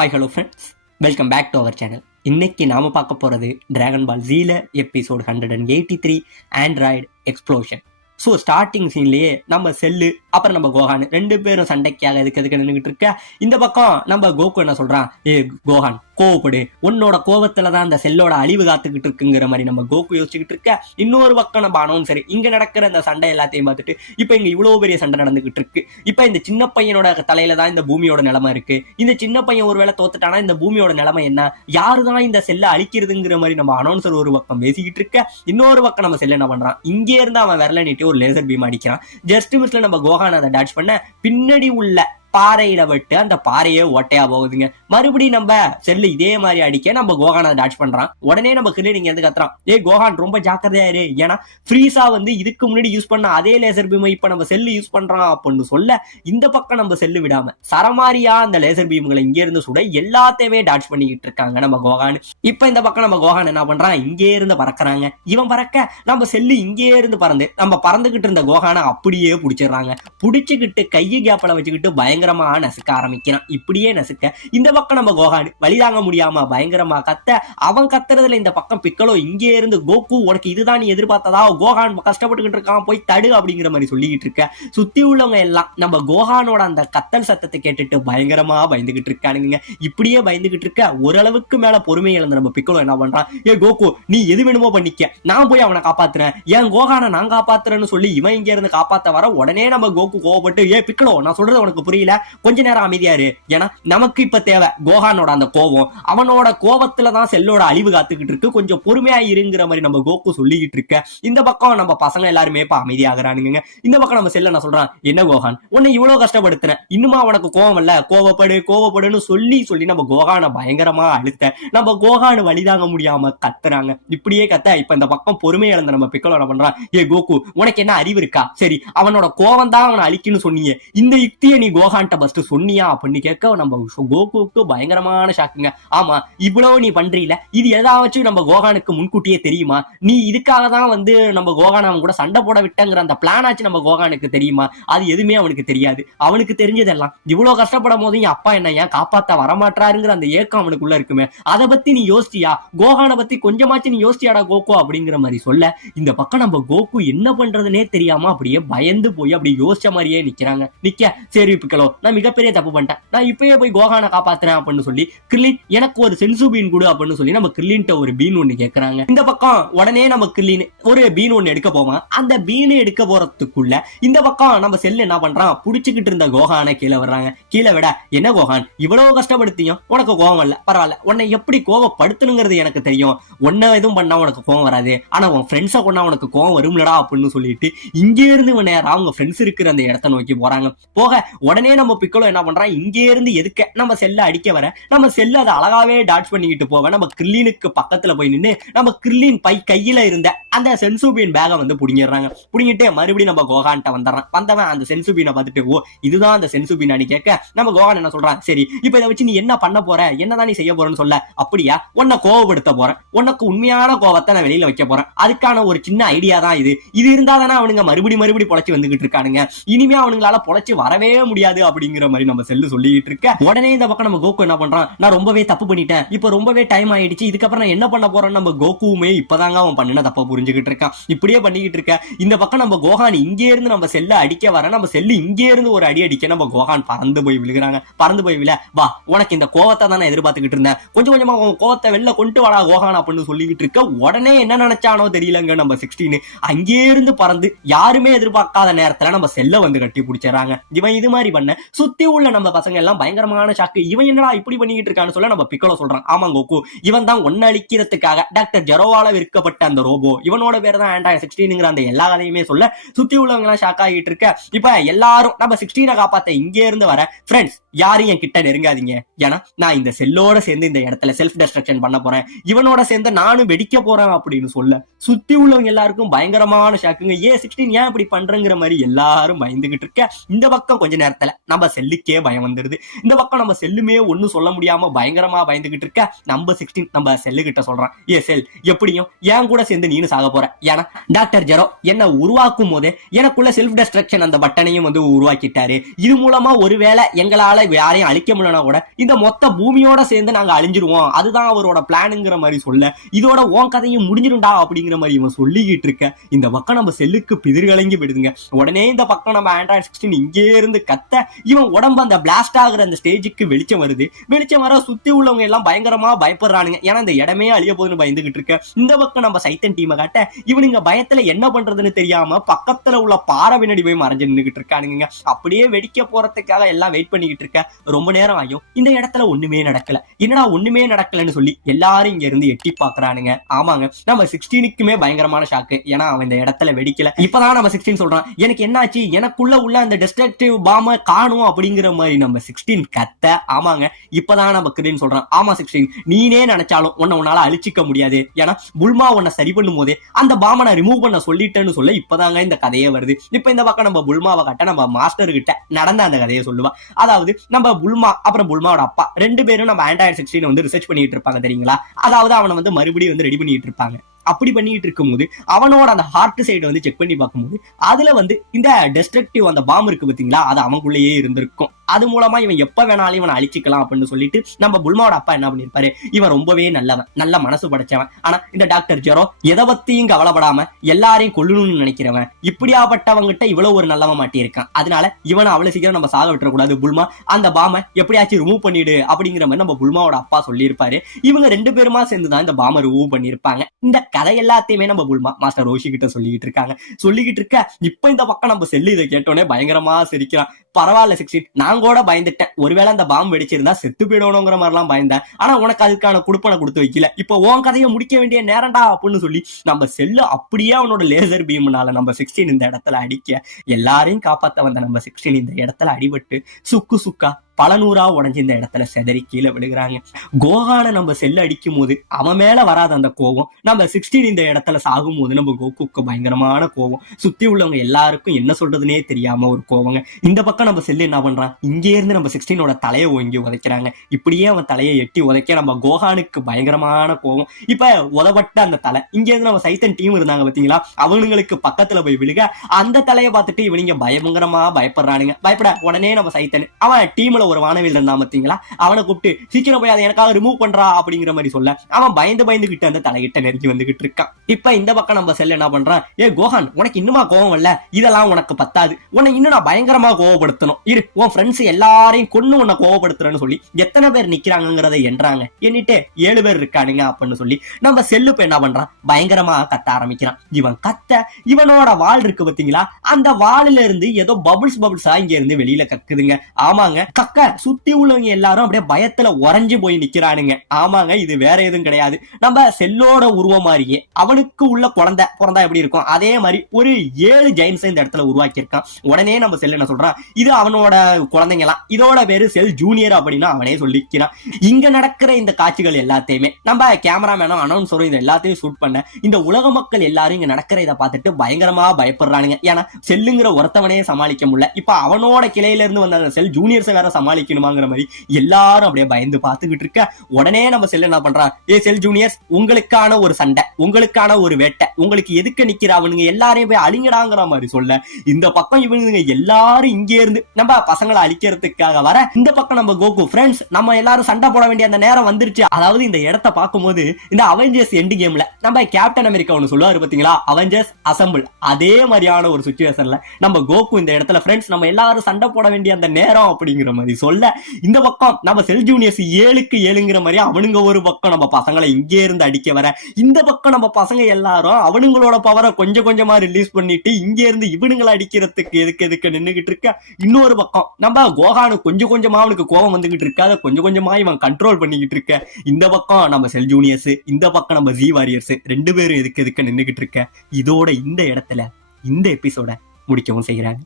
Hi hello friends, welcome back to our channel. இன்னைக்கு நாம பார்க்க போறது டிராகன் பால் ஜீல episode 183 android explosion. So starting சீன்லயே நம்ம செல்லு அப்புறம் நம்ம கோஹான் ரெண்டு பேரும் சண்டைக்காக எதுக்கு நின்றுகிட்டு இருக்க. இந்த பக்கம் நம்ம கோகு என்ன சொல்றான், கோஹான் கோவப்படு, உன்னோட கோவத்துலதான் அந்த செல்லோட அழிவு காத்துக்கிட்டு இருக்குங்கிற மாதிரி நம்ம கோகு யோசிச்சுக்கிட்டு இருக்க. இன்னொரு பக்கம் நம்ம அனௌன்சர் இங்க நடக்கிற இந்த சண்டை எல்லாத்தையும் பார்த்துட்டு இப்ப இங்க இவ்வளவு பெரிய சண்டை நடந்துகிட்டு இருக்கு. இப்ப இந்த சின்ன பையனோட தலையில தான் இந்த பூமியோட நிலைமை இருக்கு. இந்த சின்ன பையன் ஒருவேளை தோத்துட்டானா இந்த பூமியோட நிலைமை என்ன, யாருதான் இந்த செல்லை அழிக்கிறதுங்கிற மாதிரி நம்ம அனௌன்சர் ஒரு பக்கம் பேசிக்கிட்டு இருக்க. இன்னொரு பக்கம் நம்ம செல்ல என்ன பண்றான், இங்கே இருந்து அவன் விரல நீட்டி ஒரு லேசர் பீம் அடிக்கிறான். ஜஸ்ட் மிஸ்ல நம்ம கோஹான் அதை டாச் பண்ண பின்னாடி உள்ள பாறையில விட்டு அந்த பாறையே ஓட்டையா போகுதுங்க. மறுபடியும் நம்ம செல்லு இதே மாதிரி அடிக்க நம்ம கோஹானை டாச் பண்றான். உடனே நம்ம கிளி நீங்க எது கத்துறான், கோஹான் ரொம்ப ஜாக்கிரதையா இரு, ஏன்னா ஃப்ரீஸா வந்து இதுக்கு முன்னாடி யூஸ் பண்ண அதே லேசர் பீமை இப்ப நம்ம செல்லு யூஸ் பண்றான் அப்படின்னு சொல்ல, இந்த பக்கம் நம்ம செல்லு விடாம சரமாரியா அந்த லேசர் பீம்களை இங்கே இருந்து சுட எல்லாத்தையுமே டாச் பண்ணிக்கிட்டு இருக்காங்க நம்ம கோஹான். இப்ப இந்த பக்கம் நம்ம கோஹான் என்ன பண்றான், இங்கே இருந்து பறக்குறாங்க. இவன் பறக்க நம்ம செல்லு இங்கே இருந்து பறந்து நம்ம பறந்துகிட்டு இருந்த கோஹானை அப்படியே புடிச்சிடுறாங்க. புடிச்சுக்கிட்டு கையை கேப்பல வச்சுக்கிட்டு பயங்கரமா நசுக்க ஆரம்பிக்கிறான். இப்படியே நசுக்க இந்த பக்கம் நம்ம கோஹான் வழிதாங்க முடியாம பயங்கரமா கத்த, அவன் கத்துறதுல இந்த பக்கம் பிக்கலோ இங்கே இருந்து கோகு உனக்கு இதுதான் நீ எதிர்பார்த்ததா, கோஹான் கஷ்டப்பட்டுக்கிட்டு இருக்கான் போய் தடு அப்படிங்கிற மாதிரி சொல்லிக்கிட்டு இருக்க. சுத்தி உள்ளவங்க எல்லாம் நம்ம கோஹானோட அந்த கத்தல் சத்தத்தை கேட்டுட்டு பயங்கரமா பயந்துகிட்டு இருக்கானுங்க. இப்படியே பயந்துகிட்டு இருக்க ஓரளவுக்கு மேல பொறுமை இழந்த நம்ம பிக்கலோ என்ன பண்றான், கோகு நீ எது வேணுமோ பண்ணிக்க, நான் போய் அவனை காப்பாத்துறேன், ஏன் கோஹானை நான் காப்பாத்துறேன்னு சொல்லி இவன் இங்க இருந்து காப்பாத்த வர உடனே நம்ம கோகு கோவப்பட்டு, பிக்கலோ நான் சொல்றது உனக்கு புரியல, கொஞ்ச நேரம் அமைதியாரு, ஏன்னா நமக்கு இப்ப தேவை கோஹானோட அந்த கோவம், அவனோட கோவத்துலதான் செல்லோட அழிவு காத்துக்கிட்டு இருக்கு, கொஞ்சம் பொறுமையா இருங்கிற மாதிரி நம்ம கோகு சொல்லிக்கிட்டு இருக்க. இந்த பக்கம் நம்ம பசங்க எல்லாருமே இப்ப அமைதியாகிறானுங்க. இந்த பக்கம் நம்ம செல்ல என்ன சொல்றான், என்ன கோஹான் உன்னை இவ்வளவு கஷ்டப்படுத்துறேன், இன்னுமா உனக்கு கோவம் இல்ல, கோவப்படு கோவப்படுன்னு சொல்லி நம்ம கோஹானை பயங்கரமா அழுத்த நம்ம கோஹான் வழிதாங்க முடியாம கத்துறாங்க. இப்படியே கத்த இப்ப இந்த பக்கம் பொறுமை இழந்த நம்ம பிக்கலோ என்ன பண்றான், கோகு உனக்கு என்ன அறிவு இருக்கா, சரி அவனோட கோவம் தான் அவனை அழிக்குன்னு சொன்னீங்க, இந்த யுக்தியை நீ கோஹான்ட்ட பஸ்ட் சொன்னியா அப்படின்னு கேட்க நம்ம கோகுவுக்கு பயங்கரமான ஷாக்குங்க. ஆமா இவ்வளவு நீ பண்றீல, இது ஏதாச்சும் நம்ம கோஹானுக்கு முன்கூட்டியே தெரியுமா, நீ இதுக்காக தான் வந்து நம்ம கோஹான் அவன் கூட சண்டை போட விட்டங்கிற அந்த பிளான் ஆச்சு நம்ம கோஹானுக்கு தெரியுமா, அது எதுவுமே அவனுக்கு தெரியாது. அவனுக்கு தெரிஞ்சதெல்லாம் இவ்வளவு கஷ்டப்படும் போது என் அப்பா என்ன ஏன் காப்பாத்த வரமாட்டாருங்கிற அந்த ஏக்கம் அவனுக்குள்ள இருக்குமே, அதை பத்தி நீ யோசிச்சியா, கோஹானை பத்தி கொஞ்சமாச்சு நீ யோசிச்சியாடா கோகு அப்படிங்கிற மாதிரி சொல்ல, இந்த பக்கம் நம்ம கோகு என்ன பண்றதுன்னே தெரியாம அப்படியே பயந்து போய் அப்படி யோசிச்ச மாதிரியே நிக்கிறாங்க. சரி பிக்கலோ நான் மிகப்பெரிய தப்பு பண்ணிட்டேன், நான் இப்பயே போய் கோஹானை காப்பாத்துறேன் அப்படின்னு சொல்லி கிர்லின் எனக்கு ஒரு சென்சு பீன் கொடு அப்படின்னு சொல்லி நம்ம கிர்லின்ட்ட ஒரு பீன் ஒண்ணு கேக்குறாங்க. இந்த பக்கம் உடனே நம்ம கிர்லின் ஒரு பீன் ஒண்ணு எடுக்க போவான். அந்த பீன் எடுக்க போறதுக்குள்ள இந்த பக்கம் நம்ம செல்லு என்ன பண்றான், புடிச்சுக்கிட்டு இருந்த கோஹானை கீழே வர்றாங்க. கீழே விட, என்ன கோஹான் இவ்வளவு கஷ்டப்படுத்தியும் உனக்கு கோவம் இல்ல, பரவாயில்ல, உன்னை எப்படி கோவப்படுத்தணுங்கிறது எனக்கு தெரியும், உன்ன எதுவும் பண்ணா உனக்கு கோவம் வராது, ஆனா உன் ஃப்ரெண்ட்ஸை கொண்டா உனக்கு கோவம் வரும்லடா அப்படின்னு சொல்லிட்டு இங்கே இருந்து நேரம் அவங்க ஃப்ரெண்ட்ஸ் இருக்கிற அந்த இடத்த நோக்கி போறாங்க. போக உடனே நம்ம பிக்கலோ என்ன பண்றான், இங்கே இருந்து எதுக்க நம்ம செல்ல அடிக்க வர நம்ம செல்ல அதை அழகாவே டாட்ச் பண்ணிக்கிட்டு போவேன். நம்ம கிர்லினுக்கு பக்கத்துல போய் நின்று நம்ம கிர்லின் பை கையில இருந்த அந்த சென்சுபீன் பேகை வந்து புடிங்கிடுறாங்க. புடிங்கிட்டு மறுபடியும் நம்ம கோஹான்ட்ட வந்துடுறான். வந்தவன் அந்த சென்சுபீனை பார்த்துட்டு, ஓ இதுதான் அந்த சென்சுபீன் அடி கேட்க நம்ம கோஹான் என்ன சொல்றான், சரி இப்ப இதை வச்சு நீ என்ன பண்ண போற, என்னதான் நீ செய்ய போறன்னு சொல்ல, அப்படியா உன்னை கோவப்படுத்த போறேன், உனக்கு உண்மையான கோவத்தை நான் வெளியில வைக்க போறேன், அதுக்கான ஒரு சின்ன ஐடியா தான் இது இருந்தாதானே அவனுங்க மறுபடி பொழைச்சு வந்துகிட்டு இருக்கானுங்க, இனிமே அவனுங்களால பொழைச்சு வரவே முடியாது அப்படிங்கிற மாதிரி நம்ம செல்லு சொல்லிட்டு இருக்க. உடனே இந்த பக்கம் நம்ம கோகு என்ன பண்றான், நான் ரொம்பவே தப்பு பண்ணிட்டேன், இப்ப ரொம்பவே டைம் ஆயிடுச்சு, இதுக்கப்புறம் நான் என்ன பண்ண போறேன்னு நம்ம கோகுவுமே இப்பதாங்க அவன் பண்ணின தப்ப புரிஞ்சுக்கிட்டு இருக்கான். இப்படியே பண்ணிக்கிட்டு இருக்க. இந்த பக்கம் நம்ம கோஹான் இங்கே இருந்து நம்ம செல்ல அடிக்க வர நம்ம செல்லு இங்கே இருந்து ஒரு அடி அடிக்க நம்ம கோஹான் பறந்து போய் விழுகிறாங்க. பறந்து போய் விழ, வா உனக்கு இந்த கோவத்தை தான் நான் எதிர்பார்த்துக்கிட்டு இருந்தேன், கொஞ்சம் கொஞ்சமா உன் கோவத்தை வெளில கொண்டு வாடா கோஹான் அப்படின்னு சொல்லிக்கிட்டு இருக்க. உடனே என்ன நினைச்சானோ தெரியலங்க நம்ம 16 அங்கே இருந்து பறந்து யாருமே எதிர்பார்க்காத நேரத்துல நம்ம செல்ல வந்து கட்டி பிடிச்சாங்க. இவன் இது மாதிரி பண்ண சுத்தி உள்ள நம்ம பசங்க எல்லாம் பயங்கரமான ஷாக்கு, இவன் என்னடா இப்படி பண்ணிக்கிட்டு இருக்கான்னு சொல்ல நம்ம பிக்கலோ சொல்றான், ஆமா கோகு இவன் தான் ஒன்னு அழிக்கிறதுக்காக டாக்டர் ஜெரோவால விற்கப்பட்ட அந்த ரோபோ, இவனோட பேர் தான் ஆண்ட்ராய்டு 16ங்கிற அந்த எல்லா கதையுமே சொல்ல சுத்தி உள்ளவங்க எல்லாம் ஷாக் ஆகிட்டு இருக்க. இப்ப எல்லாரும் நம்ம 16 காப்பாத்த இங்கே இருந்து வர ஃப்ரெண்ட்ஸ் யாரும் என் கிட்ட நெருங்காதீங்க, ஏன்னா நான் இந்த செல்லோட சேர்ந்து இந்த இடத்துல செல்ஃப் டெஸ்ட்ரக்ஷன் பண்ண போறேன், இவனோட சேர்ந்து நானும் வெடிக்க போறேன் அப்படின்னு சொல்ல சுத்தி உள்ளவங்க எல்லாருக்கும் பயங்கரமான ஷாக்குங்க. 16 ஏன் இப்படி பண்றங்கிற மாதிரி எல்லாரும் பயந்துகிட்டு இருக்க. இந்த பக்கம் கொஞ்ச நேரத்துல நம்ம செல்லுக்கே பயம் வந்துருது. இந்த பக்கம் நம்ம செல்லுமே ஒன்னும் சொல்ல முடியாம பயங்கரமா பயந்துகிட்டு இருக்க நம்ம 16 நம்ம செல்லு கிட்ட சொல்றான், ஏ செல், எப்படியும் என் கூட சேர்ந்து நீனு சாக போற. ஏன்னா டாக்டர் ஜெரோ என்ன உருவாக்கும் போதே எனக்குள்ள செல்ஃப் டெஸ்ட்ரக்ஷன் அந்த பட்டனையும் வந்து உருவாக்கிட்டாரு. இது மூலமா ஒருவேளை எங்களால யாரையும் அழிக்க முடியலனா கூட இந்த மொத்த பூமியோட சேர்ந்து நாங்க அழிஞ்சிருவோம், அதுதான் அவரோட பிளானுங்கிற மாதிரி சொல்ல, இதோட உன் கதையும் முடிஞ்சிருண்டா அப்படிங்கிற மாதிரி இவன் சொல்லிக்கிட்டு இருக்க இந்த பக்கம் நம்ம செல்லுக்கு பிதிர்களங்கி விடுதுங்க. உடனே இந்த பக்கம் நம்ம ஆண்ட்ராய்டு 16 இங்கே இருந்து கத்த இவன் உடம்பு அந்த பிளாஸ்ட் ஆகுற அந்த ஸ்டேஜுக்கு வெளிச்சம் வருது. வெளிச்சம் வர சுத்தி உள்ளவங்க எல்லாம் பயங்கரமா பயப்படுறானுங்க. ஏன்னா இந்த இடமே அழிய போதுன்னு பயந்துகிட்டு இருக்க இந்த பக்கம் நம்ம சைத்தன் டீமை காட்ட இவனுங்க பயத்துல என்ன பண்றதுன்னு தெரியாம பக்கத்துல உள்ள பாறை பின்னாடி போய் மறைஞ்சு நின்னுகிட்டு இருக்கானுங்க. அப்படியே வெடிக்க போறதுக்காக எல்லாம் வெயிட் பண்ணிக்கிட்டு இருக்க ரொம்ப நேரம் ஆகும். இந்த இடத்துல ஒண்ணுமே நடக்கல. என்னடா ஒண்ணுமே நடக்கலன்னு சொல்லி எல்லாரும் இங்க இருந்து எட்டி பாக்குறானுங்க. ஆமாங்க, நம்ம 16க்குமே பயங்கரமான ஷாக்கு. ஏன்னா அவன் இந்த இடத்துல வெடிக்கல. இப்பதான் நம்ம 16 சொல்றான், எனக்கு என்னாச்சு, எனக்குள்ள உள்ள அந்த டிஸ்ட்ரக்டிவ் பாம காணும் அப்படிங்கிற மாதிரி நம்ம 16 கத்த. ஆமாங்க, இப்பதான் நம்ம கிரீன் சொல்றான், ஆமா 16, நீனே நினைச்சாலும் உன்னால அழிச்சிக்க முடியாது. ஏன்னா புல்மா உன்னை சரி பண்ணும் போதே அந்த பாம நான் ரிமூவ் பண்ண சொல்லிட்டேன்னு சொல்ல இப்பதாங்க இந்த கதையே வருது. இப்ப இந்த பக்கம் நம்ம புல்மாவை கட்ட நம்ம மாஸ்டர் கிட்ட நடந்த அந்த கதையை சொல்லுவா. அதாவது நம்ம புல்மா அப்புறம் புல்மாவோட அப்பா ரெண்டு பேரும் நம்ம ஆண்ட்ராய்டு 16 வந்து ரிசர்ச் பண்ணிட்டு இருப்பாங்க தெரியுங்களா. அதாவது அவனை வந்து மறுபடியும் வந்து ரெடி பண்ணிட்டு இருப்பாங்க. அப்படி பண்ணிட்டு இருக்கும்போது அவனோட அந்த ஹார்ட் சைடு வந்து செக் பண்ணி பார்க்கும்போது அதுல வந்து இந்த டெஸ்ட்ரக்டிவ் அந்த பாம் இருக்கு பாத்தீங்களா, அது அவங்களுக்குள்ளேயே இருந்திருக்கும். அது மூலமா இவன் எப்ப வேணாலும் இவன் அழிச்சிக்கலாம் அப்படின்னு சொல்லிட்டு நம்ம புல்மாவோட அப்பா என்ன பண்ணிருப்பாரு, இவன் ரொம்பவே நல்லவன், நல்ல மனசு படைச்சவன். ஆனா இந்த டாக்டர் ஜெரோ எதை பத்தியும் கவலைப்படாம எல்லாரையும் கொல்லணும்னு நினைக்கிறவன், இப்படியாப்பட்டவங்கிட்ட இவ்வளவு ஒரு நல்லவன் மாட்டி இருக்கான். அதனால இவனை அவ்வளவு சீக்கிரம் நம்ம சாக விட்டுறக்கூடாது, புல்மா அந்த பாமை எப்படியாச்சும் ரிமூவ் பண்ணிடு அப்படிங்கிற மாதிரி நம்ம புல்மாவோட அப்பா சொல்லியிருப்பாரு. இவங்க ரெண்டு பேருமா சேர்ந்துதான் இந்த பாமை ரிமூவ் பண்ணிருப்பாங்க. இந்த கதை எல்லாத்தையுமே நம்ம புல்மா மாஸ்டர் ரோஷி கிட்ட சொல்லிக்கிட்டு இருக்க இப்ப இந்த பக்கம் நம்ம செல்லு இதை கேட்டோன்னே பயங்கரமா சிரிக்கிறான். பரவாயில்ல 16, நான் கூட பயந்துட்டேன், ஒருவேளை அந்த பாம்பு வெடிச்சிருந்தா செத்து போயிடணுங்கிற மாதிரி எல்லாம் பயந்தேன். ஆனா உனக்கு அதுக்கான குடுப்பனை கொடுத்து வைக்கல, இப்ப உன் கதையை முடிக்க வேண்டிய நேரம்டா அப்படின்னு சொல்லி நம்ம செல்லு அப்படியே அவனோட லேசர் பீம்னால நம்ம 16 இந்த இடத்துல அடிக்க எல்லாரையும் காப்பாத்த வந்த நம்ம 16 இந்த இடத்துல அடிபட்டு சுக்கு சுக்கா பல நூறா உடஞ்சி இந்த இடத்துல செதறி கீழே விழுகிறாங்க. கோகான நம்ம செல்ல அடிக்கும் போது அவன் மேல வராத அந்த கோவம் நம்ம 16 இந்த இடத்துல சாகும் போது நம்ம கோகுக்கு பயங்கரமான கோவம். சுத்தி உள்ளவங்க எல்லாருக்கும் என்ன சொல்றதுன்னே தெரியாம ஒரு கோவங்க. இந்த பக்கம் நம்ம செல்லு என்ன பண்றான், இங்கே இருந்து நம்ம 16ஓட தலையை ஓங்கி உதைக்கிறாங்க. இப்படியே அவன் தலையை எட்டி உதைக்க நம்ம கோகானுக்கு பயங்கரமான கோவம். இப்ப உதப்பட்ட அந்த தலை இங்கே இருந்து நம்ம சைத்தன் டீம் இருந்தாங்க பாத்தீங்களா, அவனுங்களுக்கு பக்கத்துல போய் விழுக அந்த தலையை பார்த்துட்டு இவனிங்க பயங்கரமா பயப்படுறானுங்க. பயப்பட உடனே நம்ம சைத்தன் அவன் டீம்ல ஒரு வானவில் இருந்தான் பாத்தீங்களா, அவனை கூப்பிட்டு சீக்கிரம் போய் அதை எனக்காக ரிமூவ் பண்றா அப்படிங்கிற மாதிரி சொல்ல அவன் பயந்துகிட்டு அந்த தலைகிட்ட நெருங்கி வந்துகிட்டு இருக்கான். இப்ப இந்த பக்கம் நம்ம செல்ல என்ன பண்றான், ஏ கோஹான், உனக்கு இன்னுமா கோவம் இல்ல, இதெல்லாம் உனக்கு பத்தாது, உன்னை இன்னும் நான் பயங்கரமா கோவப்படுத்தணும், இரு உன் ஃப்ரெண்ட்ஸ் எல்லாரையும் கொன்னு உன்னை கோவப்படுத்துறேன்னு சொல்லி எத்தனை பேர் நிக்கிறாங்கிறத எண்றாங்க. எண்ணிட்டு 7 பேர் இருக்கானுங்க அப்படின்னு சொல்லி நம்ம செல்லு இப்ப என்ன பண்றான், பயங்கரமா கத்த ஆரம்பிக்கிறான். இவன் கத்த இவனோட வால் இருக்கு பாத்தீங்களா, அந்த வாலில இருந்து ஏதோ பபுள்ஸா இங்க இருந்து வெளியில கக்குதுங்க. ஆமாங்க, கக்க சுத்தி உள்ளவங்க எல்லாரும் அப்படியே பயத்துல உறைஞ்சு போய் நிக்கிறானுங்க. ஆமாங்க, இது வேற எதுவும் கிடையாது, நம்ம செல்லோட உருவம் மாதிரியே அவனுக்கு உள்ள குழந்தை பிறந்தா எப்படி இருக்கும் அதே மாதிரி ஒரு 7 ஜெயின்ஸ் இந்த இடத்துல உருவாக்கி இருக்கான். உடனே நம்ம செல் என்ன சொல்றான், இது அவனோட குழந்தைங்களாம், இதோட பேரு செல் ஜூனியர் அப்படின்னு அவனே சொல்லிக்கிறான். இங்க நடக்கிற இந்த காட்சிகள் எல்லாத்தையுமே நம்ம கேமராமேனும் அனௌன்சரும் இது எல்லாத்தையும் ஷூட் பண்ண இந்த உலக மக்கள் எல்லாரும் இங்க நடக்கிற இதை பார்த்துட்டு பயங்கரமா பயப்படுறானுங்க. ஏன்னா செல்லுங்கிற ஒருத்தவனே சமாளிக்க முடியல, இப்ப அவனோட கிளையில இருந்து வந்த அந்த செல் ஜூனியர்ஸை வேற சமாளிக்கணுமாங்கிற மாதிரி எல்லாரும் அப்படியே பயந்து பார்த்துக்கிட்டு இருக்க உடனே நம்ம செல் என்ன பண்றான், ஏ செல் ஜூனியர்ஸ், உங்களுக்கான ஒரு சண்டை, உங்களுக்கான ஒரு வேட்டை, உங்களுக்கு எதுக்கு நிக்கிறாவனுங்க எல்லாரையும் போய் அழிங்கடாங்கிற மாதிரி சொல்ல இந்த பக்கம் இவனுங்க எல்லாரும் இங்கே இருந்து நம்ம பசங்களை அழிக்கிறதுக்காக வர இந்த பக்கம் நம்ம கோகு ஃப்ரெண்ட்ஸ் நம்ம எல்லாரும் சண்டை போட வேண்டிய அந்த நேரம் வந்துருச்சு. அதாவது இந்த இடத்தை பார்க்கும்போது இந்த அவெஞ்சர்ஸ் எண்ட் கேம்ல நம்ம கேப்டன் அமெரிக்கா ஒன்னு சொல்லுவாரு பாத்தீங்களா, அவெஞ்சர்ஸ் அசம்பிள், அதே மாதிரியான ஒரு சிச்சுவேஷன்ல நம்ம கோகு இந்த இடத்துல ஃப்ரெண்ட்ஸ் நம்ம எல்லாரும் சண்டை போட வேண்டிய அந்த நேரம் அப்படிங்கிற மாதிரி சொல்ல இந்த பக்கம் நம்ம செல் ஜூனியர்ஸ் 7க்கு 7ங்கிற மாதிரி அவனுங்க ஒரு பக்கம் நம்ம பசங்களை இங்கே இருந்து அடிக்க வர இந்த பக்கம் நம்ம பசங்க எல்லாரும் அவனுங்களோட பவரை கொஞ்சம் கொஞ்சமா ரிலீஸ் பண்ணிட்டு இங்கே இருந்து இவனுங்களை அடிக்கிறதுக்கு எதுக்கு நின்னுகிட்டு இருக்க. இன்னொரு பக்கம் நம்ம கோகானு கொஞ்சம் கொஞ்சமா அவனுக்கு கோபம் வந்துகிட்டு இருக்காத கொஞ்சம் கொஞ்சமா இவன் கண்ட்ரோல் பண்ணிக்கிட்டு இருக்க. இந்த பக்கம் நம்ம செல் ஜூனியர்ஸ், இந்த பக்கம் நம்ம ஜி வாரியர்ஸ், 2 பேரும் எதுக்கு நின்னுகிட்டு இருக்க. இதோட இந்த இடத்துல இந்த எபிசோட முடிக்கவும் செய்கிறாங்க.